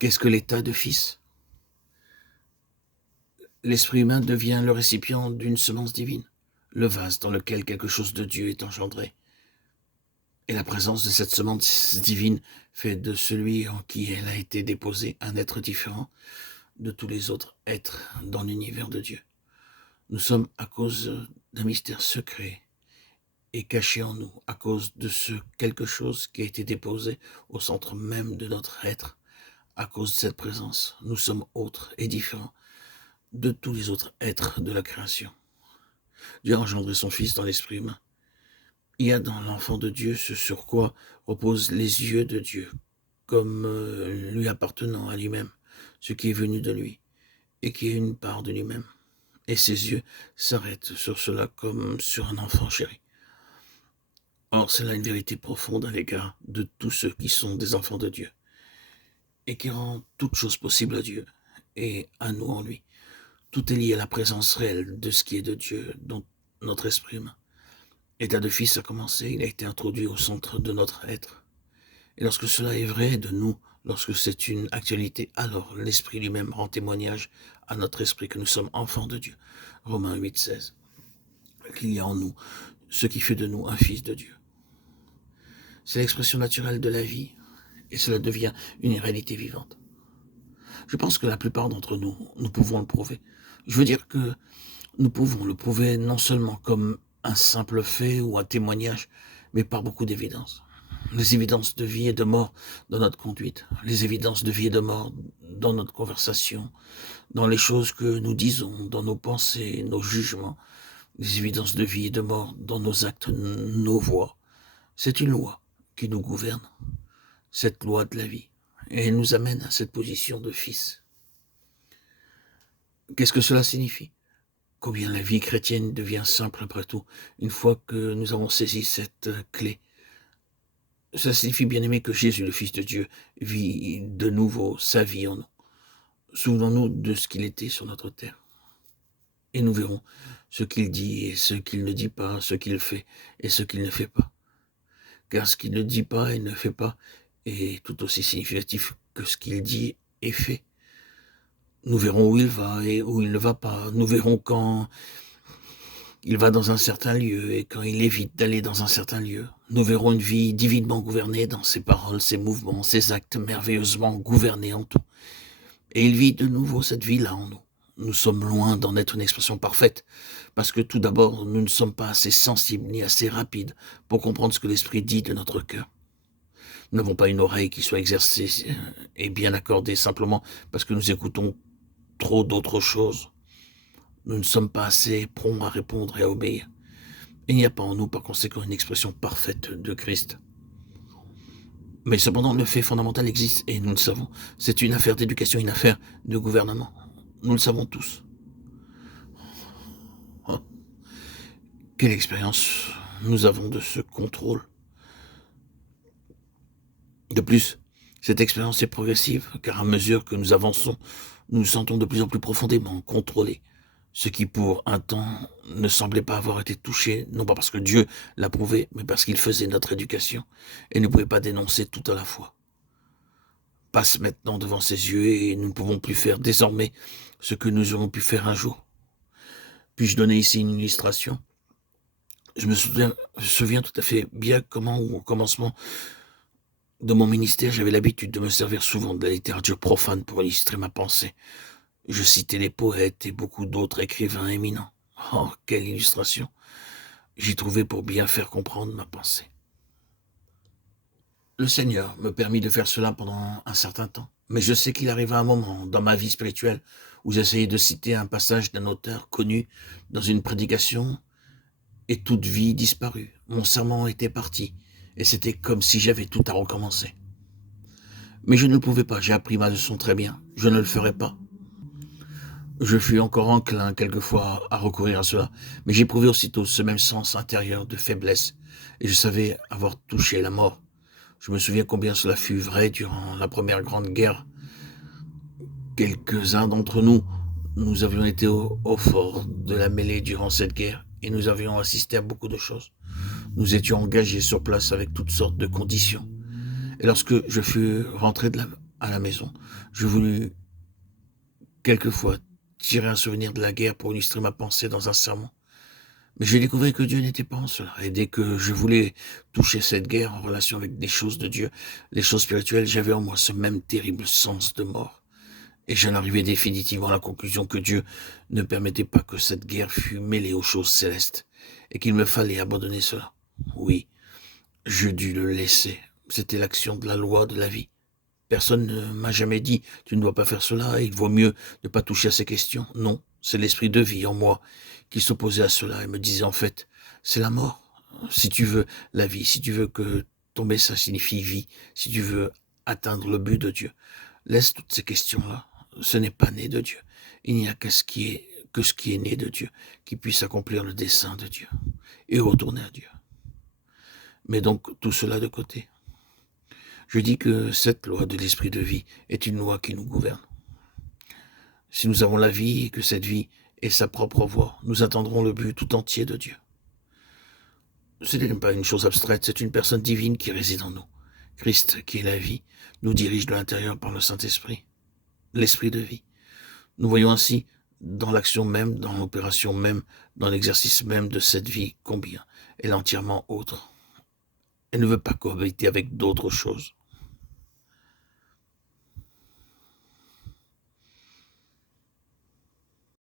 Qu'est-ce que l'état de fils? L'esprit humain devient le récipient d'une semence divine, le vase dans lequel quelque chose de Dieu est engendré. Et la présence de cette semence divine fait de celui en qui elle a été déposée un être différent de tous les autres êtres dans l'univers de Dieu. Nous sommes à cause d'un mystère secret et caché en nous, à cause de ce quelque chose qui a été déposé au centre même de notre être. À cause de cette présence, nous sommes autres et différents de tous les autres êtres de la création. Dieu a engendré son Fils dans l'esprit humain. Il y a dans l'enfant de Dieu ce sur quoi reposent les yeux de Dieu, comme lui appartenant à lui-même, ce qui est venu de lui, et qui est une part de lui-même. Et ses yeux s'arrêtent sur cela comme sur un enfant chéri. Or, c'est là une vérité profonde à l'égard de tous ceux qui sont des enfants de Dieu, et qui rend toute chose possible à Dieu, et à nous en lui. Tout est lié à la présence réelle de ce qui est de Dieu dans notre esprit humain. L'état de fils a commencé, il a été introduit au centre de notre être. Et lorsque cela est vrai de nous, lorsque c'est une actualité, alors l'esprit lui-même rend témoignage à notre esprit que nous sommes enfants de Dieu. Romains 8, 16. Qu'il y a en nous ce qui fait de nous un fils de Dieu. C'est l'expression naturelle de la vie, et cela devient une réalité vivante. Je pense que la plupart d'entre nous, nous pouvons le prouver. Je veux dire que nous pouvons le prouver non seulement comme un simple fait ou un témoignage, mais par beaucoup d'évidences. Les évidences de vie et de mort dans notre conduite, les évidences de vie et de mort dans notre conversation, dans les choses que nous disons, dans nos pensées, nos jugements, les évidences de vie et de mort dans nos actes, nos voix. C'est une loi qui nous gouverne, cette loi de la vie, et elle nous amène à cette position de fils. Qu'est-ce que cela signifie? Combien la vie chrétienne devient simple après tout, une fois que nous avons saisi cette clé. Ça signifie, bien aimé, que Jésus, le Fils de Dieu, vit de nouveau sa vie en nous. Souvenons-nous de ce qu'il était sur notre terre. Et nous verrons ce qu'il dit et ce qu'il ne dit pas, ce qu'il fait et ce qu'il ne fait pas. Car ce qu'il ne dit pas et ne fait pas est tout aussi significatif que ce qu'il dit et fait. Nous verrons où il va et où il ne va pas. Nous verrons quand il va dans un certain lieu et quand il évite d'aller dans un certain lieu. Nous verrons une vie divinement gouvernée dans ses paroles, ses mouvements, ses actes merveilleusement gouvernés en tout. Et il vit de nouveau cette vie-là en nous. Nous sommes loin d'en être une expression parfaite, parce que tout d'abord, nous ne sommes pas assez sensibles ni assez rapides pour comprendre ce que l'Esprit dit de notre cœur. Nous n'avons pas une oreille qui soit exercée et bien accordée simplement parce que nous écoutons trop d'autres choses. Nous ne sommes pas assez prompts à répondre et à obéir. Il n'y a pas en nous, par conséquent, une expression parfaite de Christ. Mais cependant, le fait fondamental existe, et nous le savons. C'est une affaire d'éducation, une affaire de gouvernement. Nous le savons tous. Oh, quelle expérience nous avons de ce contrôle. De plus, cette expérience est progressive, car à mesure que nous avançons, nous nous sentons de plus en plus profondément contrôlés. Ce qui pour un temps ne semblait pas avoir été touché, non pas parce que Dieu l'approuvait, mais parce qu'il faisait notre éducation et ne pouvait pas dénoncer tout à la fois. Passe maintenant devant ses yeux et nous ne pouvons plus faire désormais ce que nous aurions pu faire un jour. Puis-je donner ici une illustration? Je me souviens tout à fait bien comment, au commencement de mon ministère, j'avais l'habitude de me servir souvent de la littérature profane pour illustrer ma pensée. Je citais les poètes et beaucoup d'autres écrivains éminents. Oh, quelle illustration! J'y trouvais pour bien faire comprendre ma pensée. Le Seigneur me permit de faire cela pendant un certain temps, mais je sais qu'il arriva un moment dans ma vie spirituelle où j'essayais de citer un passage d'un auteur connu dans une prédication et toute vie disparut. Mon serment était parti et c'était comme si j'avais tout à recommencer. Mais je ne le pouvais pas, j'ai appris ma leçon très bien, je ne le ferai pas. Je fus encore enclin quelquefois à recourir à cela, mais j'éprouvais aussitôt ce même sens intérieur de faiblesse, et je savais avoir touché la mort. Je me souviens combien cela fut vrai durant la première grande guerre. Quelques-uns d'entre nous, nous avions été au fort de la mêlée durant cette guerre, et nous avions assisté à beaucoup de choses. Nous étions engagés sur place avec toutes sortes de conditions. Et lorsque je fus rentré à la maison. Je voulus quelquefois tirer un souvenir de la guerre pour illustrer ma pensée dans un sermon. Mais j'ai découvert que Dieu n'était pas en cela. Et dès que je voulais toucher cette guerre en relation avec des choses de Dieu, les choses spirituelles, j'avais en moi ce même terrible sens de mort. Et j'en arrivais définitivement à la conclusion que Dieu ne permettait pas que cette guerre fût mêlée aux choses célestes, et qu'il me fallait abandonner cela. Oui, je dus le laisser. C'était l'action de la loi de la vie. Personne ne m'a jamais dit, tu ne dois pas faire cela, il vaut mieux ne pas toucher à ces questions. Non, c'est l'esprit de vie en moi qui s'opposait à cela et me disait en fait, c'est la mort. Si tu veux la vie, si tu veux que ton message signifie vie, si tu veux atteindre le but de Dieu, laisse toutes ces questions-là. Ce n'est pas né de Dieu. Il n'y a que ce qui est né de Dieu, qui puisse accomplir le dessein de Dieu et retourner à Dieu. Mets donc tout cela de côté. Je dis que cette loi de l'esprit de vie est une loi qui nous gouverne. Si nous avons la vie et que cette vie est sa propre voie, nous atteindrons le but tout entier de Dieu. Ce n'est pas une chose abstraite, c'est une personne divine qui réside en nous. Christ, qui est la vie, nous dirige de l'intérieur par le Saint-Esprit, l'esprit de vie. Nous voyons ainsi, dans l'action même, dans l'opération même, dans l'exercice même de cette vie, combien elle est entièrement autre. Elle ne veut pas cohabiter avec d'autres choses.